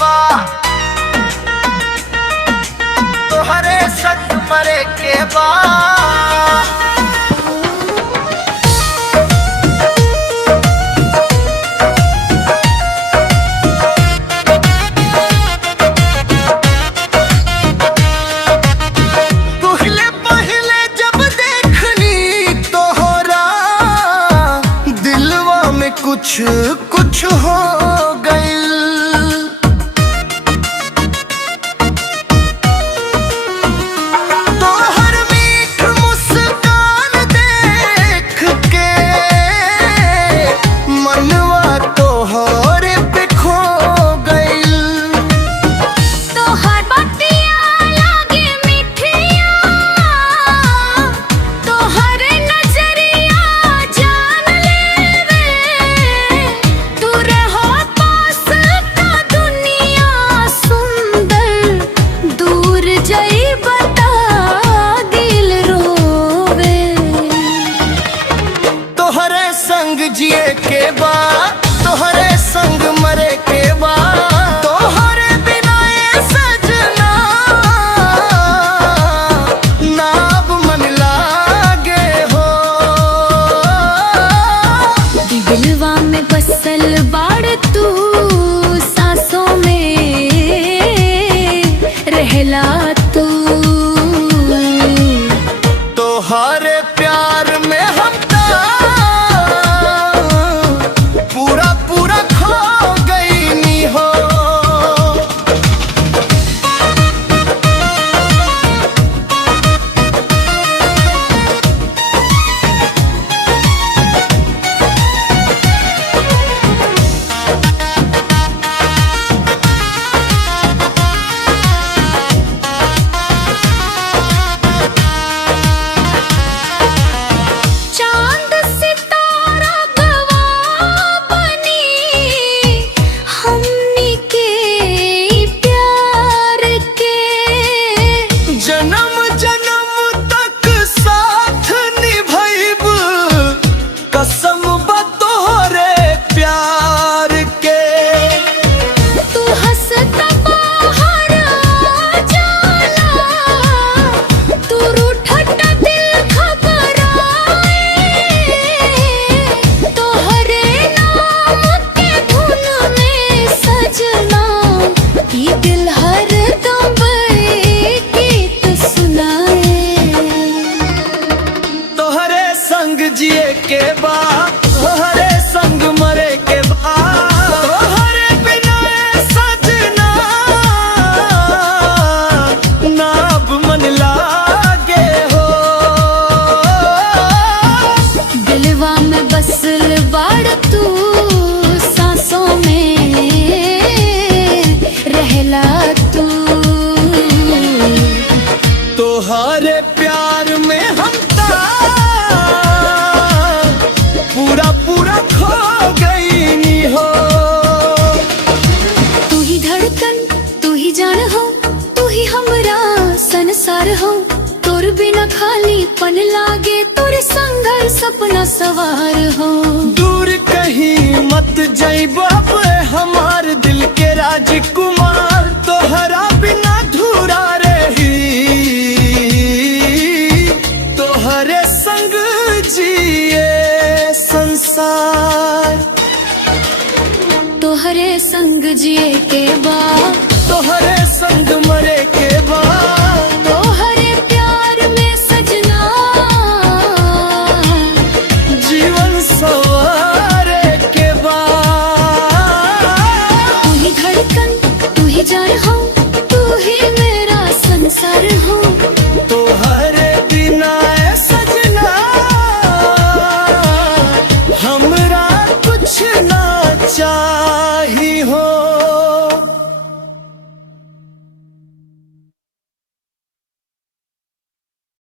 बाद तोहरे संग मरे के बाद कुछ कुछ हो गइल। तोहर मीठ मुस्कान देख के मनवा तोहर पे खो गइल। तोहर बतिया लागे मिठिया, तोहर नजरिया जान लेवे। तू रहो पास का दुनिया सुंदर, दूर जाई बता दिल रोवे। तोहरे संग जिए के बाद तोहरे संग मरे के बाद तोहरे बिना ये सजना ना अब मन लागे हो। दिलवा में बसल बाड़ तू, सांसों में रहला तू। तोहरे प्यार में हम पूरा पूरा खो गई हो। चांद सितारा गवाह बनी हमनी के प्यार के। जन्म जन्म तक साथ निभाइब कसम बा तोहरे प्यार के। तू हंसता बाहर आ जाला, तू रूठता दिल घबराए। तोहरे नाम के धुन में सजना, ये दिल हर दम गीत सुनाए। तोहरे संग जिए के बाद तोहरे संग मरे के बाद तोहरे बिना ये सजना ना अब मन लागे हो। दिलवा में बसल बाड़ तू, सांसों में रहला तू। तोहरे प्यार में हम पूरा पूरा खो गई हो। तू ही धड़कन, तू ही जान हो, तू ही हमरा संसार हो। तोर बिना खाली पन लागे, तोरे संगर सपना सवार हो। दूर कहीं मत जाइब हमार दिल के राजकुमार, तोहरा बिना धूरा रही। तोहरे संग जिए संसार तोहरे संग जिए के बाद तोहरे संग